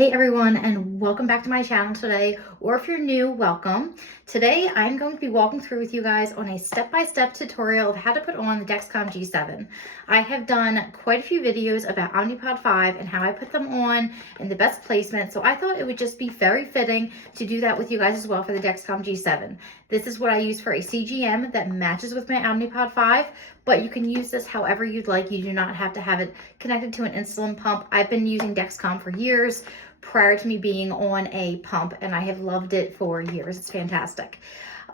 Hey everyone, and welcome back to my channel today, or if you're new, welcome. Today I'm going to be walking through with you guys on a step-by-step tutorial of how to put on the Dexcom G7. I have done quite a few videos about Omnipod 5 and how I put them on and the best placement, so I thought it would just be very fitting to do that with you guys as well for the Dexcom G7. This is what I use for a CGM that matches with my Omnipod 5, but you can use this however you'd like. You do not have to have it connected to an insulin pump. I've been using Dexcom for years prior to me being on a pump, and I have loved it for years. It's fantastic.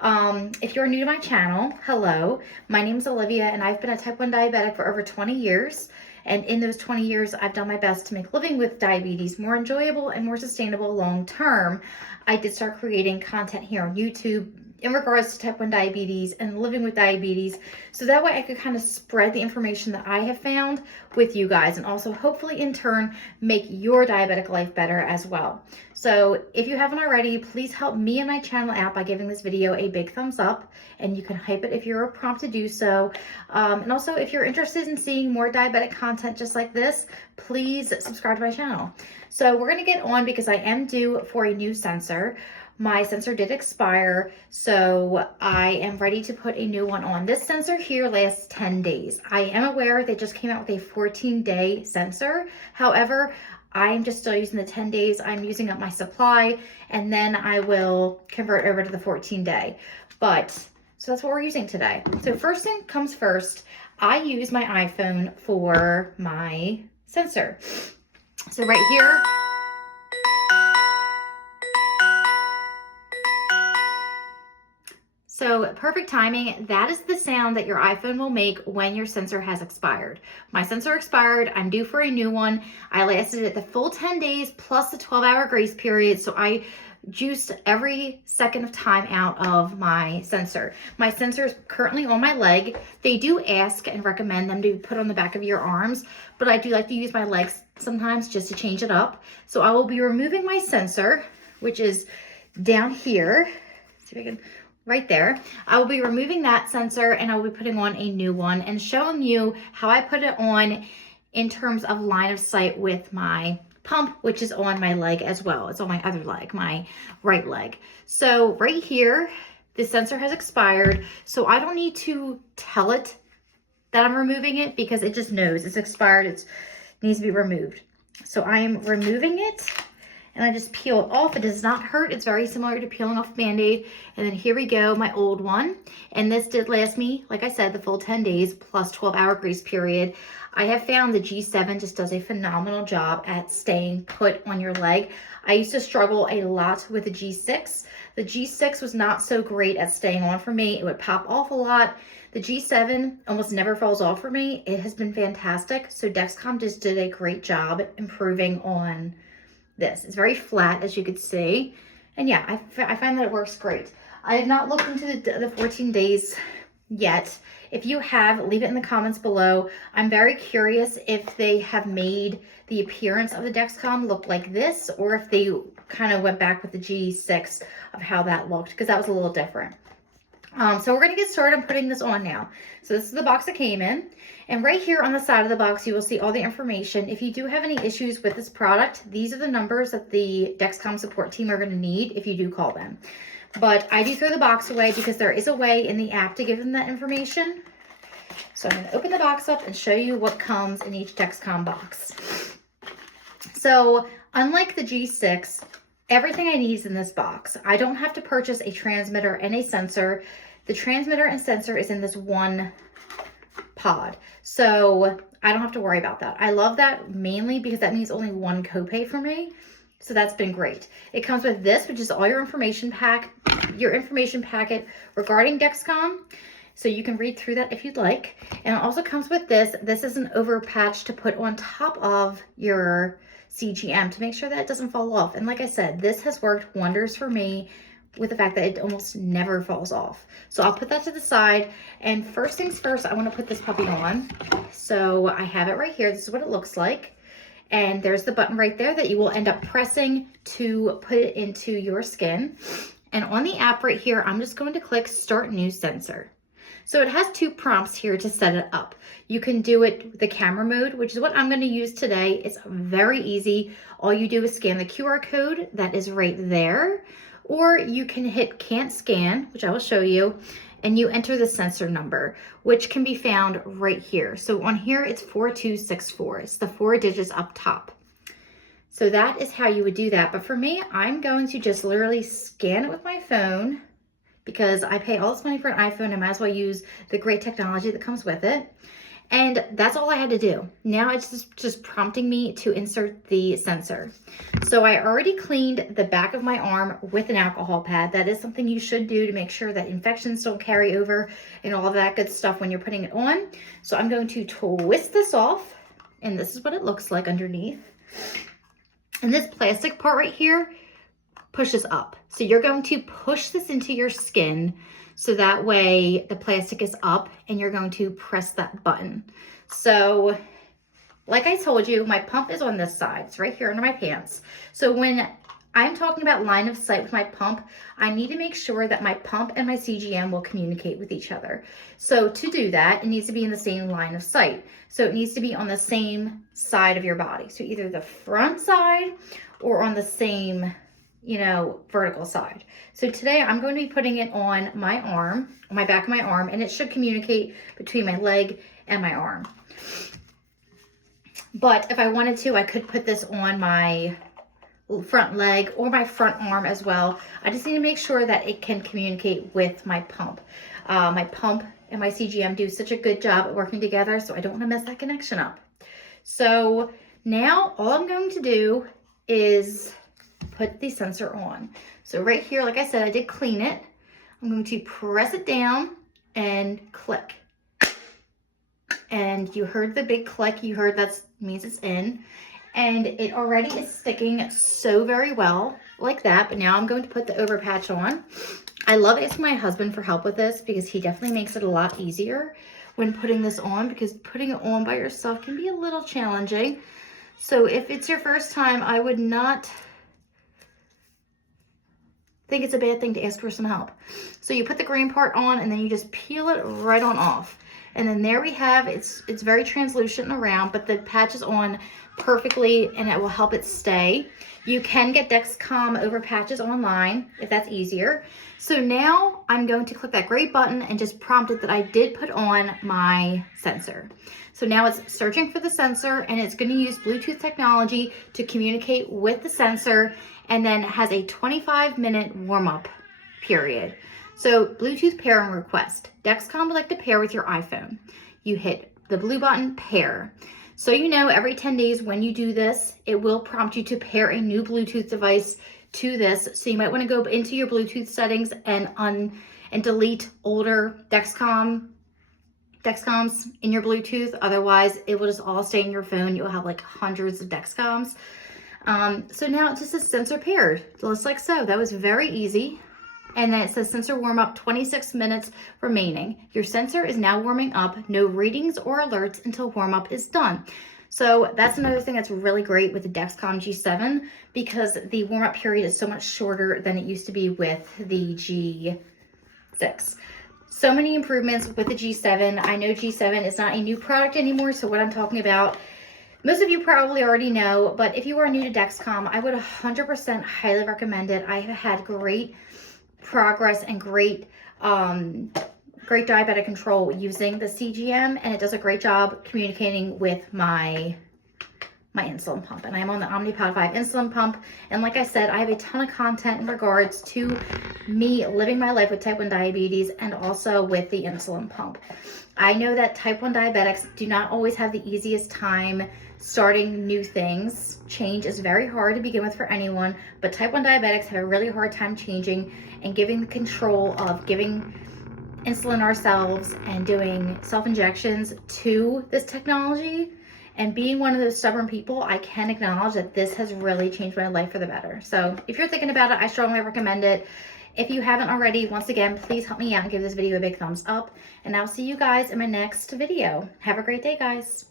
If you're new to my channel, hello, my name is Olivia and I've been a type 1 diabetic for over 20 years. And in those 20 years, I've done my best to make living with diabetes more enjoyable and more sustainable long term. I did start creating content here on YouTube in regards to type 1 diabetes and living with diabetes, so that way I could kind of spread the information that I have found with you guys, and also hopefully in turn make your diabetic life better as well. So if you haven't already, please help me and my channel out by giving this video a big thumbs up, and you can hype it if you're prompt to do so. And also, if you're interested in seeing more diabetic content just like this, please subscribe to my channel. So we're going to get on because I am due for a new sensor. My sensor did expire, so I am ready to put a new one on. This sensor here lasts 10 days. I am aware they just came out with a 14-day sensor. However, I'm just still using the 10 days. I'm using up my supply, and then I will convert over to the 14-day. So that's what we're using today. So first thing comes first, I use my iPhone for my sensor. So right here, so perfect timing, that is the sound that your iPhone will make when your sensor has expired. My sensor expired, I'm due for a new one. I lasted it the full 10 days plus the 12-hour grace period, so I juiced every second of time out of my sensor. My sensor is currently on my leg. They do ask and recommend them to put on the back of your arms, but I do like to use my legs sometimes just to change it up. So I will be removing my sensor, which is down here. Let's see if I can... right there. I will be removing that sensor and I will be putting on a new one and showing you how I put it on in terms of line of sight with my pump, which is on my leg as well. It's on my other leg, my right leg. So right here, the sensor has expired, so I don't need to tell it that I'm removing it because it just knows it's expired. It needs to be removed. So I am removing it. And I just peel it off. It does not hurt. It's very similar to peeling off a Band-Aid. And then here we go, my old one. And this did last me, like I said, the full 10 days plus 12-hour grace period. I have found the G7 just does a phenomenal job at staying put on your leg. I used to struggle a lot with the G6. The G6 was not so great at staying on for me. It would pop off a lot. The G7 almost never falls off for me. It has been fantastic. So Dexcom just did a great job improving on this. It's very flat, as you could see. And yeah, I find that it works great. I have not looked into the 14 days yet. If you have, leave it in the comments below. I'm very curious if they have made the appearance of the Dexcom look like this, or if they kind of went back with the G6 of how that looked, because that was a little different. So we're going to get started on putting this on now. So this is the box it came in. And right here on the side of the box, you will see all the information. If you do have any issues with this product, these are the numbers that the Dexcom support team are going to need if you do call them. But I do throw the box away because there is a way in the app to give them that information. So I'm going to open the box up and show you what comes in each Dexcom box. So unlike the G6, everything I need is in this box. I don't have to purchase a transmitter and a sensor. The transmitter and sensor is in this one pod. So I don't have to worry about that. I love that mainly because that means only one copay for me. So that's been great. It comes with this, which is all your information packet regarding Dexcom. So you can read through that if you'd like. And it also comes with this. This is an over patch to put on top of your CGM to make sure that it doesn't fall off. And like I said, this has worked wonders for me with the fact that it almost never falls off. So I'll put that to the side. And first things first, I want to put this puppy on. So I have it right here. This is what it looks like. And there's the button right there that you will end up pressing to put it into your skin. And on the app right here, I'm just going to click Start New Sensor. So it has 2 prompts here to set it up. You can do it with the camera mode, which is what I'm going to use today. It's very easy. All you do is scan the QR code that is right there, or you can hit can't scan, which I will show you, and you enter the sensor number, which can be found right here. So on here, it's 4264. It's the 4 digits up top. So that is how you would do that. But for me, I'm going to just literally scan it with my phone because I pay all this money for an iPhone. I might as well use the great technology that comes with it. And that's all I had to do. Now it's just prompting me to insert the sensor. So I already cleaned the back of my arm with an alcohol pad. That is something you should do to make sure that infections don't carry over and all of that good stuff when you're putting it on. So I'm going to twist this off, and this is what it looks like underneath. And this plastic part right here pushes up. So you're going to push this into your skin so that way the plastic is up and you're going to press that button. So like I told you, my pump is on this side. It's right here under my pants. So when I'm talking about line of sight with my pump, I need to make sure that my pump and my CGM will communicate with each other. So to do that, it needs to be in the same line of sight. So it needs to be on the same side of your body. So either the front side or on the same, you know, vertical side. So today I'm going to be putting it on my arm, on my back of my arm, and it should communicate between my leg and my arm. But if I wanted to, I could put this on my front leg or my front arm as well. I just need to make sure that it can communicate with my pump. My pump and my CGM do such a good job at working together, so I don't want to mess that connection up. So now all I'm going to do is put the sensor on. So right here, like I said, I did clean it. I'm going to press it down and click. And you heard the big click. You heard that means it's in. And it already is sticking so very well like that. But now I'm going to put the overpatch on. I love asking my husband for help with this because he definitely makes it a lot easier when putting this on, because putting it on by yourself can be a little challenging. So if it's your first time, I would not think it's a bad thing to ask for some help. So you put the green part on and then you just peel it right on off. And then there we have, it's very translucent and round, but the patch is on perfectly and it will help it stay. You can get Dexcom over patches online if that's easier. So now I'm going to click that gray button and just prompt it that I did put on my sensor. So now it's searching for the sensor and it's going to use Bluetooth technology to communicate with the sensor, and then has a 25-minute warm-up period. So Bluetooth pairing request. Dexcom would like to pair with your iPhone. You hit the blue button, pair. So you know every 10 days when you do this, it will prompt you to pair a new Bluetooth device to this. So you might want to go into your Bluetooth settings and delete older Dexcoms in your Bluetooth. Otherwise, it will just all stay in your phone. You'll have like hundreds of Dexcoms. So now it just says sensor paired, just like so. That was very easy. And then it says sensor warm up, 26 minutes remaining. Your sensor is now warming up. No readings or alerts until warm up is done. So that's another thing that's really great with the Dexcom G7, because the warm up period is so much shorter than it used to be with the G6. So many improvements with the G7. I know G7 is not a new product anymore, so what I'm talking about, most of you probably already know, but if you are new to Dexcom, I would 100% highly recommend it. I have had great progress and great diabetic control using the CGM, and it does a great job communicating with my insulin pump. And I'm on the Omnipod 5 insulin pump, and like I said, I have a ton of content in regards to me living my life with type 1 diabetes and also with the insulin pump. I know that type 1 diabetics do not always have the easiest time starting new things. Change is very hard to begin with for anyone, but type 1 diabetics have a really hard time changing and giving the control of giving insulin ourselves and doing self-injections to this technology. And being one of those stubborn people, I can acknowledge that this has really changed my life for the better. So if you're thinking about it, I strongly recommend it. If you haven't already, once again, please help me out and give this video a big thumbs up. And I'll see you guys in my next video. Have a great day, guys.